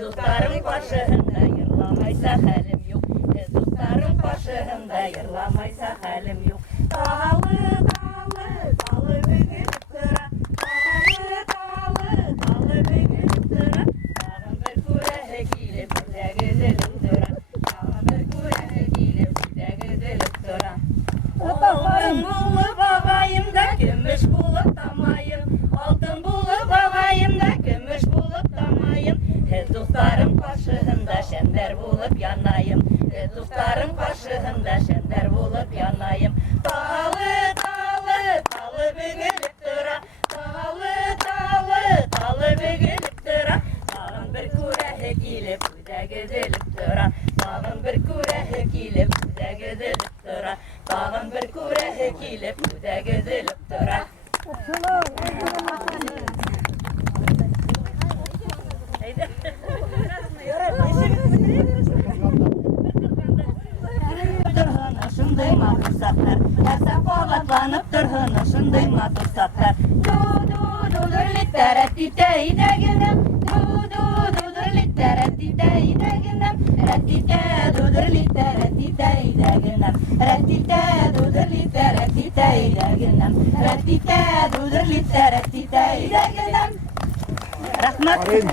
Dostlarım başında yırlamaysa halim yok. Dostlarım başında yırlamaysa halim yok. Dağlı dağlı dağlı büyük tıra. Dağlı dağlı dağlı büyük tıra. Dağın bir kure hekili bir de güzelim tıra. Dağın bir kure hekili bir de güzelim tıra. Altın bulu babayım da gümüş bulup damayım. Altın bulu babayım da gümüş bulup damayım. Dostlarım başında şender bulup yanayım. Dostlarım başında şender bulup yanayım. Dağlı dağlı dağlı büyülüp tıra. Dağlı dağlı dağlı büyülüp tıra. Dağın bir kure hekilip bu da güzelip tıra. Dağın bir kure hekilip bu da güzelip tıra. Dağın bir kure hekilip bu da güzelip tıra. Duyma tursaklar, yasak ovatlanıp durhunuşun duyma tursaklar. Du-du-dudur litterettite ideginem, du-du-dudur litterettite ideginem, rettite dudur litterettite ideginem, rettite dudur litterettite ideginem, rettite dudur litterettite ideginem. Rahmet.